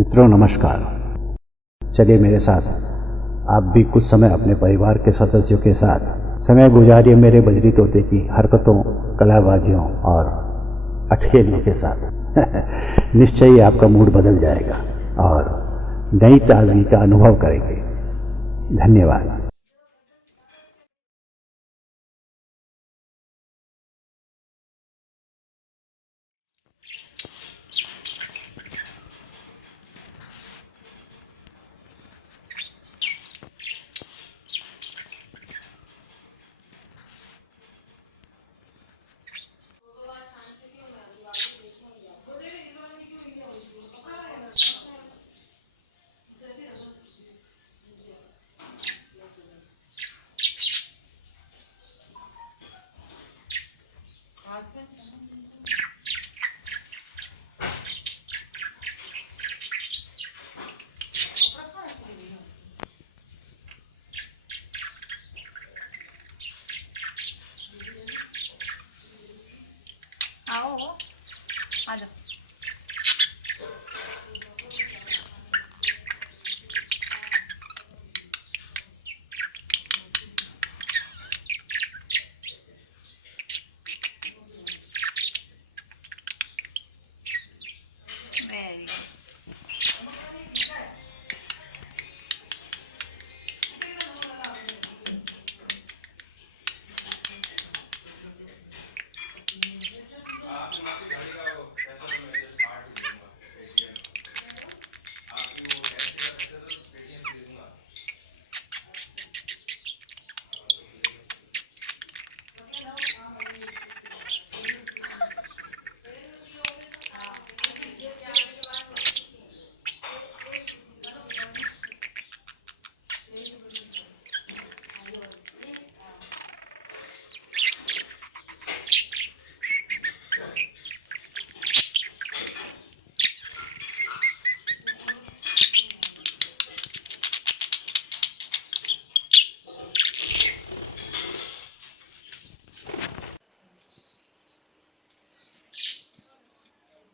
मित्रों नमस्कार। चलिए मेरे साथ आप भी कुछ समय अपने परिवार के सदस्यों के साथ समय गुजारिए मेरे बजरी तोते की हरकतों, कलाबाजियों और अठखेलों के साथ। निश्चय ही आपका मूड बदल जाएगा और नई ताजगी का अनुभव करेंगे। धन्यवाद।